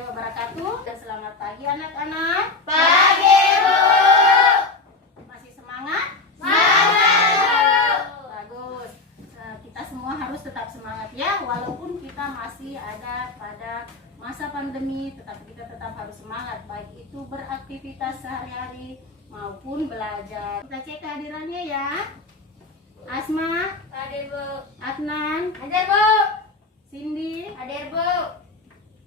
warahmatullahi wabarakatuh. Dan selamat pagi anak-anak. Pagi, Bu. Masih semangat? Semangat. Bagus. Kita semua harus tetap semangat ya. Walaupun kita masih ada pada masa pandemi, tetapi kita tetap harus semangat. Baik itu beraktivitas sehari-hari maupun belajar. Kita cek kehadirannya ya. Asma, Hadir, Bu. Adnan, Hadir, Bu. Cindy, Hadir, Bu.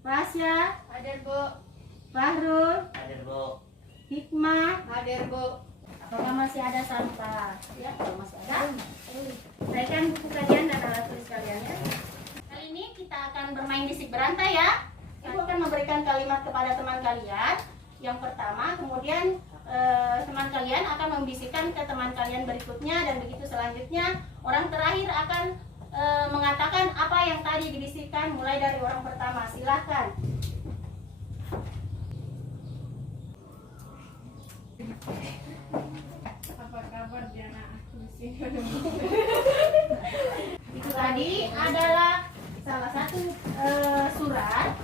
Rasya, Hadir, Bu. Fahrul, Hadir, Bu. Hikmah. Hadir, Bu. Apakah masih ada sampah? Ya, kalau masih ada, selesaikan buku kalian dan alat tulis kalian ya. Kali ini kita akan bermain bisik berantai ya. Ibu akan memberikan kalimat kepada teman kalian. Yang pertama, kemudian teman kalian akan membisikkan ke teman kalian berikutnya, dan begitu selanjutnya. Orang terakhir akan mengatakan apa yang tadi dibisikkan, mulai dari orang pertama. Silahkan. Apa kabar, Diana? Itu tadi adalah salah satu surat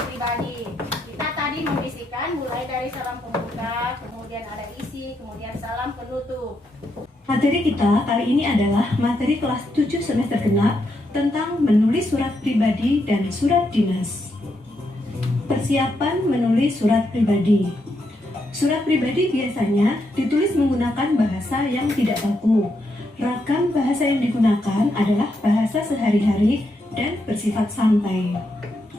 pribadi. Kita tadi membisikkan mulai dari salam pembuka, kemudian ada isi, kemudian salam penutup. Materi kita kali ini adalah materi kelas 7 semester genap tentang menulis surat pribadi dan surat dinas. Persiapan menulis surat pribadi. Surat pribadi biasanya ditulis menggunakan bahasa yang tidak baku. Ragam bahasa yang digunakan adalah bahasa sehari-hari dan bersifat santai.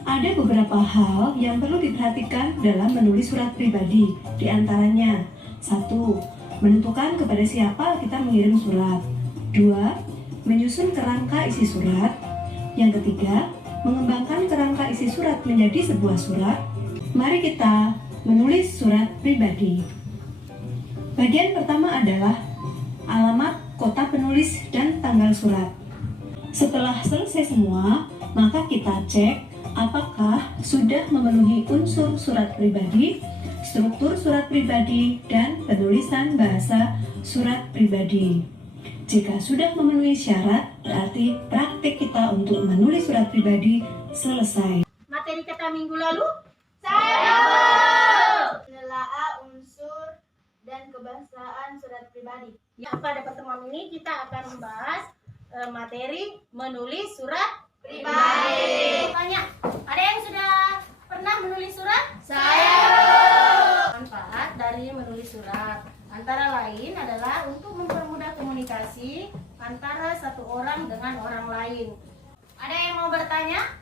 Ada beberapa hal yang perlu diperhatikan dalam menulis surat pribadi. Di antaranya, 1. Menentukan kepada siapa kita mengirim surat. 2. Menyusun kerangka isi surat. Yang ketiga, mengembangkan kerangka isi surat menjadi sebuah surat. Mari kita menulis surat pribadi. Bagian pertama adalah alamat, kota penulis, dan tanggal surat. Setelah selesai semua, maka kita cek apakah sudah memenuhi unsur surat pribadi, struktur surat pribadi, dan penulisan bahasa surat pribadi. Jika sudah memenuhi syarat, berarti praktik kita untuk menulis surat pribadi selesai. Materi kata minggu lalu? Saya, Bu. Menelaah unsur dan kebahasaan surat pribadi. Ya, pada pertemuan ini kita akan membahas materi menulis surat Pribadi. Tanya, ada yang sudah pernah menulis surat? Saya, Bu. Manfaat dari menulis surat antara lain adalah untuk mempermudah komunikasi antara satu orang dengan orang lain. Ada yang mau bertanya?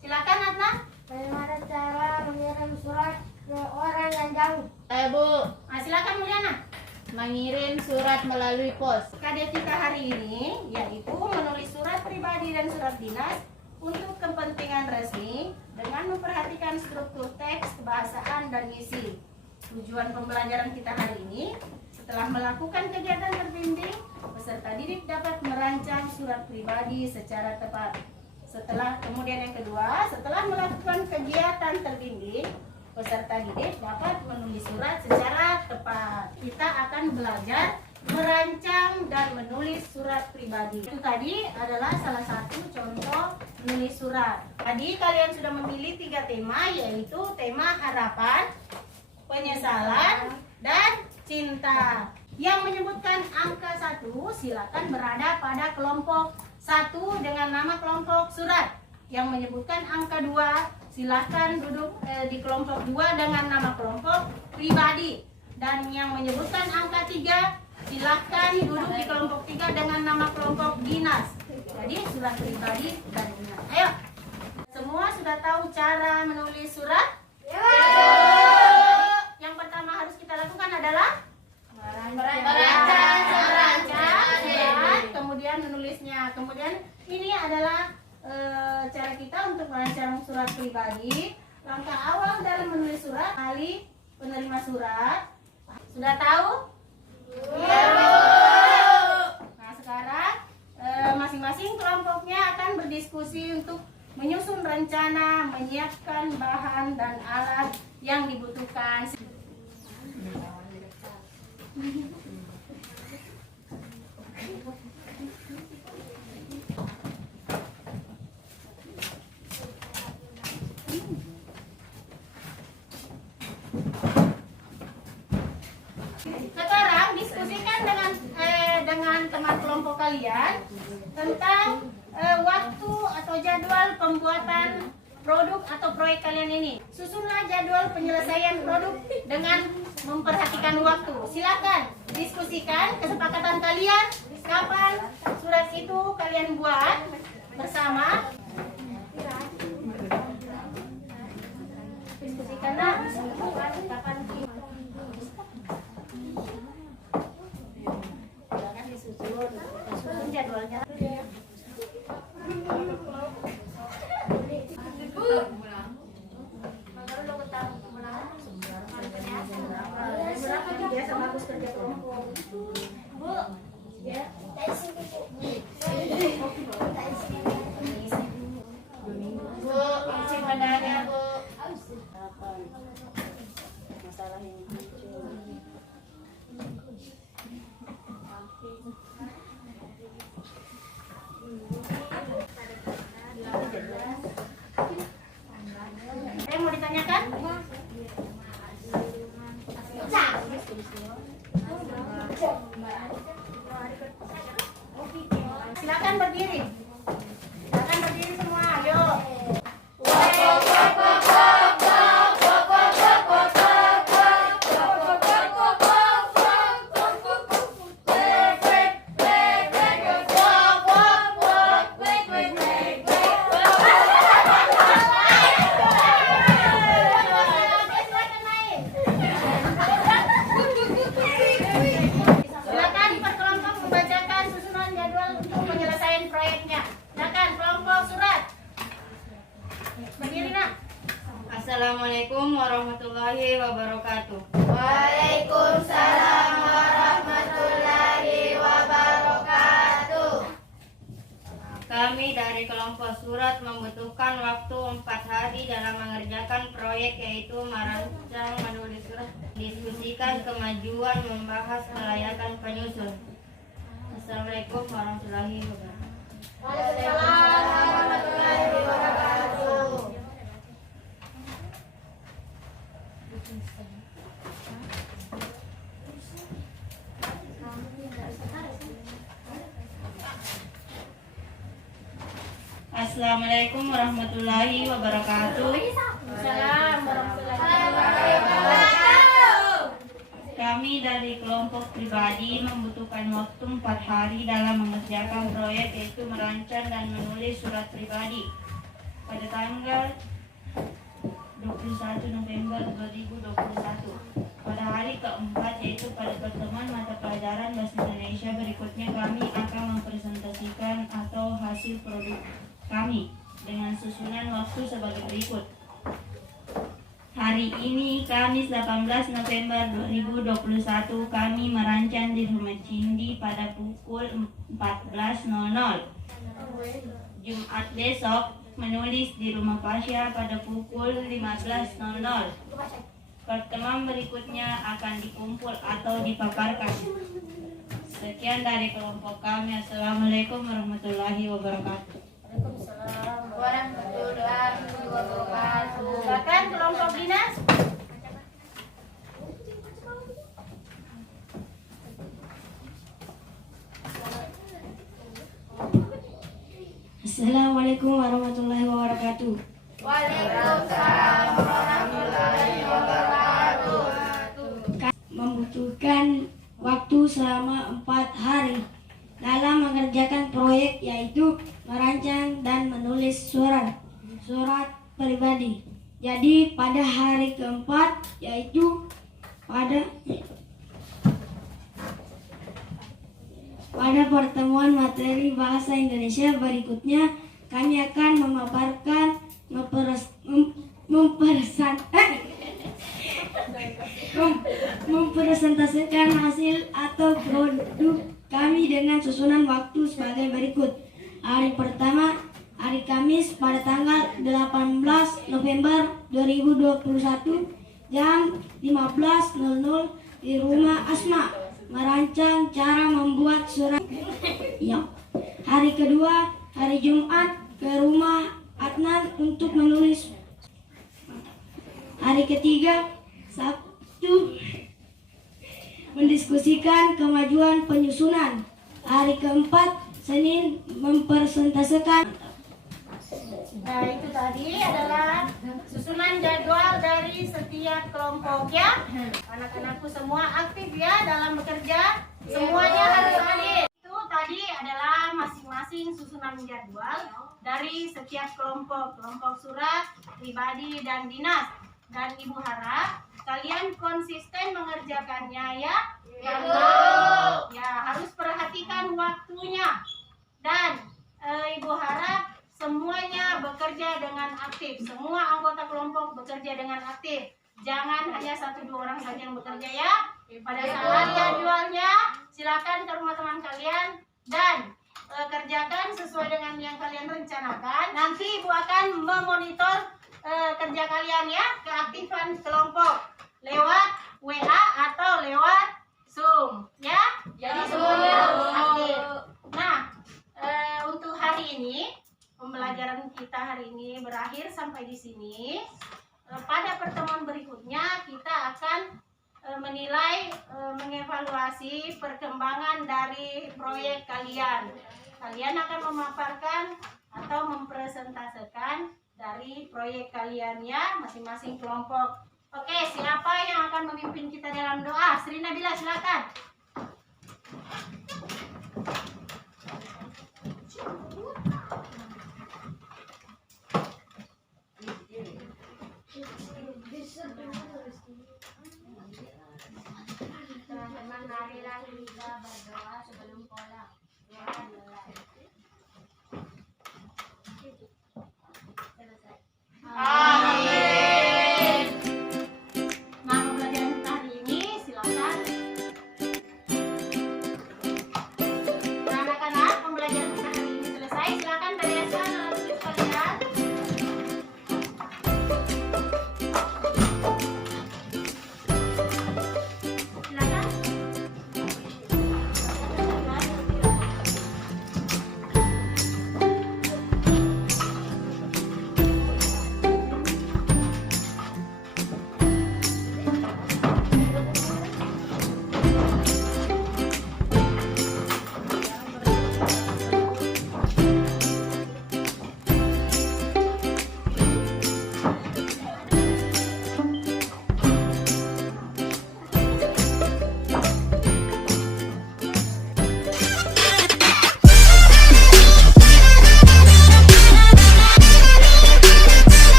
Silakan Adnan. Bagaimana cara mengirim surat ke orang yang jauh? Saya, Bu, Silakan Mulyana. mengirim surat melalui pos. KD kita hari ini yaitu menulis surat pribadi dan surat dinas untuk kepentingan resmi dengan memperhatikan struktur teks, kebahasaan, dan isi. Tujuan pembelajaran kita hari ini, setelah melakukan kegiatan terbimbing, peserta didik dapat merancang surat pribadi secara tepat. Kemudian yang kedua, setelah melakukan kegiatan terbimbing, peserta didik dapat menulis surat secara tepat. Kita akan belajar merancang dan menulis surat pribadi. Itu tadi adalah salah satu contoh menulis surat. Tadi kalian sudah memilih 3 tema, yaitu tema harapan, penyesalan, dan cinta. Yang menyebutkan angka 1 silakan berada pada kelompok 1 dengan nama kelompok surat. Yang menyebutkan angka 2 silakan duduk di kelompok 2 dengan nama kelompok pribadi. Dan yang menyebutkan angka 3 silakan duduk di kelompok 3 dengan nama kelompok dinas. Jadi surat pribadi dan dinas. Ayo, semua sudah tahu cara menulis surat? Yang pertama harus kita lakukan adalah merancang, dan kemudian menulisnya. Kemudian ini adalah cara kita untuk merancang surat pribadi. Langkah awal dalam menulis surat, kali penerima surat. Sudah tahu? Iya, Bu. Nah, sekarang masing-masing kelompoknya akan berdiskusi untuk menyusun rencana, menyiapkan bahan dan alat yang dibutuhkan. Sekarang diskusikan dengan teman kelompok kalian tentang waktu atau jadwal pembuatan produk atau proyek kalian ini. Susunlah jadwal penyelesaian produk dengan memperhatikan waktu. Silakan diskusikan kesepakatan kalian kapan surat itu kalian buat bersama. Diskusikanlah kapan disusun jadwalnya. Biasa bagus kerja kelompok. Bu, ya. Bu, isi padanya, Bu. Masalah yang muncul. Ada yang mau ditanyakan? Silakan berdiri. Silakan berdiri semua. Ayo. Silakan per kelompok membacakan susunan jadwal untuk penyelesaian proyeknya. Silakan kelompok surat. Berdiri nak. Assalamualaikum warahmatullahi wabarakatuh. Waalaikumsalam warahmatullahi wabarakatuh. Kami dari kelompok surat membutuhkan waktu 4 hari dalam mengerjakan proyek, yaitu merancang, menulis surat, diskusikan kemajuan, membahas kelayakan penyusun. Assalamualaikum warahmatullahi wabarakatuh. Waalaikumsalam warahmatullahi wabarakatuh. Assalamualaikum warahmatullahi wabarakatuh. Salam warahmatullahi Wabarakatuh. Kami dari kelompok pribadi membutuhkan waktu 4 hari dalam mengerjakan proyek, yaitu merancang dan menulis surat pribadi pada tanggal 21 November 2021. Pada hari keempat, yaitu pada pertemuan mata pelajaran Bahasa Indonesia berikutnya, kami akan mempresentasikan atau hasil produk kami dengan susunan waktu sebagai berikut. Hari ini, Kamis 18 November 2021, kami merancang di Rumah Cindi pada pukul 14.00. Jumat besok, menulis di Rumah Pasya pada pukul 15.00. Pertemuan berikutnya akan dikumpul atau dipaparkan. Sekian dari kelompok kami. Assalamualaikum warahmatullahi wabarakatuh. Warahmatullahi wabarakatuh. Silakan kelompok dinas. Assalamualaikum warahmatullahi wabarakatuh. Waalaikumsalam warahmatullahi wabarakatuh. Membutuhkan waktu selama 4 hari dalam mengerjakan proyek, yaitu merancang dan menulis surat pribadi. Jadi pada hari keempat, yaitu pada pertemuan materi bahasa Indonesia berikutnya, kami akan mempresentasikan hasil atau produk kami dengan susunan waktu sebagai berikut. Hari pertama, hari Kamis pada tanggal 18 November 2021 jam 15.00 di Rumah Asma, merancang cara membuat surat. Ya. Hari kedua, hari Jumat, ke Rumah Adnan untuk menulis. Hari ketiga, Sabtu, mendiskusikan kemajuan penyusunan. Hari keempat, Senin, mempresentasekan. Nah, itu tadi adalah susunan jadwal dari setiap kelompok ya. Anak-anakku semua aktif ya dalam bekerja. Semuanya harus hadir. Itu tadi adalah masing-masing susunan jadwal dari setiap kelompok. Kelompok surat, pribadi, dan dinas. Dan Ibu harap kalian konsisten mengerjakannya ya. Ya, harus perhatikan waktunya. Dan Ibu harap semuanya bekerja dengan aktif. Semua anggota kelompok bekerja dengan aktif. Jangan hanya 1-2 orang saja yang bekerja ya. Pada saat jadwalnya, silakan ke rumah teman kalian dan kerjakan sesuai dengan yang kalian rencanakan. Nanti Ibu akan memonitor kerja kalian ya, keaktifan kelompok lewat WA atau lewat Zoom ya. Jadi semuanya harus aktif. Nah, untuk hari ini pembelajaran kita hari ini berakhir sampai di sini. Pada pertemuan berikutnya kita akan menilai, mengevaluasi perkembangan dari proyek kalian. Kalian akan memaparkan atau mempresentasikan dari proyek kalian ya, masing-masing kelompok. Oke, siapa yang akan memimpin kita dalam doa? Sri Nabila, silakan.